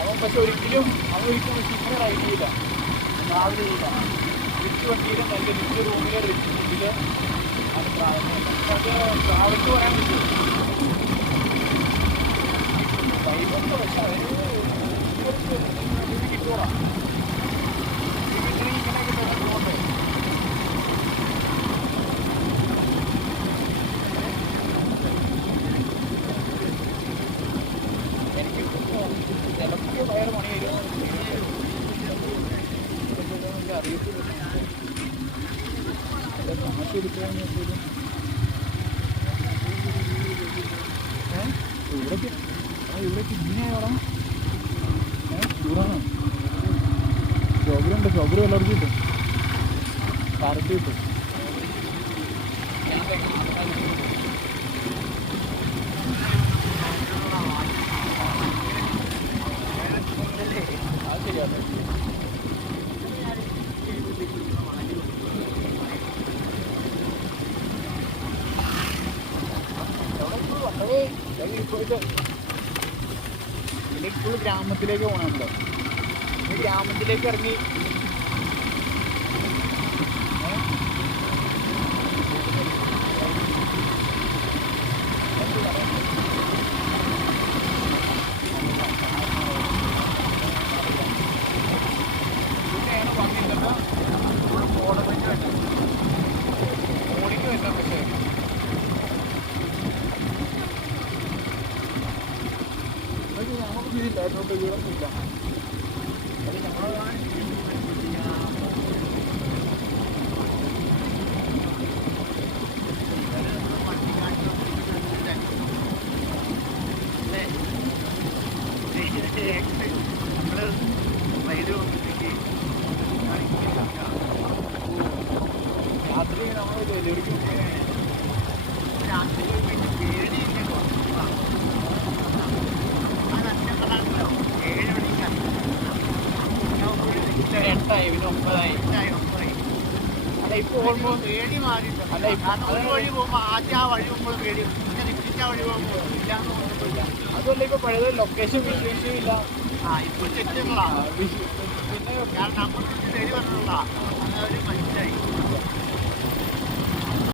അവൻ പക്ഷെ ഒരിക്കലും ഷിപ്പിനെ റൈഡ് ചെയ്യില്ല, ട്രാവൽ ചെയ്യില്ല. തിരിച്ച് വണ്ടിയിലും നല്ല തിരിച്ച് റൂമിലെ റൂമിൽ അത് ട്രാവൽക്ക് പറയാൻ പറ്റും. ടൈമൊക്കെ പക്ഷെ അവര് കിട്ടൂടാ ഇങ്ങനെയൊക്കെ പോകുന്നുണ്ട്. ചിലപ്പോൾ വയറ് പണി വരുമോ അറിയത്തില്ല. നമുക്ക് എടുക്കാൻ ഇവിടേക്ക് ഇങ്ങനെയാണോ ചൂടാണോ? ഷോബറുണ്ട്, ഷോബർ എല്ലാവർക്കും കിട്ടും, കറക്റ്റ് കിട്ടും. അത് ശരിയാണ്. ഇപ്പോഴത്തെ ഇതിലേക്ക് ഫുൾ ഗ്രാമത്തിലേക്ക് പോകണമല്ലോ. ഈ ഗ്രാമത്തിലേക്ക് ഇറങ്ങി പിന്നെയാണ് വന്നിട്ടുള്ളത് ഫുൾ മോഡലിലേക്ക് വരുന്നത്. മോഡിക്ക് വരുന്നത് പക്ഷേ നമുക്ക് ഇതില്ല, അതിനോട്ട് വീടൊന്നുമില്ല. അത് ഞങ്ങളാണ് രാത്രി നമ്മൾ ഡെലിവറിക്ക് രാത്രി പേടി 8 പിന്നെ 9 അല്ല ഇപ്പോൾ ഓൾമോസ്റ്റ് പേടി മാറിയിട്ടുണ്ട്. അല്ല ഒരു വഴി പോകുമ്പോൾ ആദ്യം ആ വഴി പോകുമ്പോൾ പേടി, പിന്നെ തിരിച്ച വഴി പോകുമ്പോൾ ഇല്ലാന്ന് തോന്നുന്നില്ല. അതുമല്ല ഇപ്പോൾ പഴയത് ലൊക്കേഷൻ വിഷയം ഇല്ല. ഇപ്പോൾ ചെറ്റുകളാണ് പിന്നെ കാരണം നമ്മൾ ശരി പറഞ്ഞുള്ള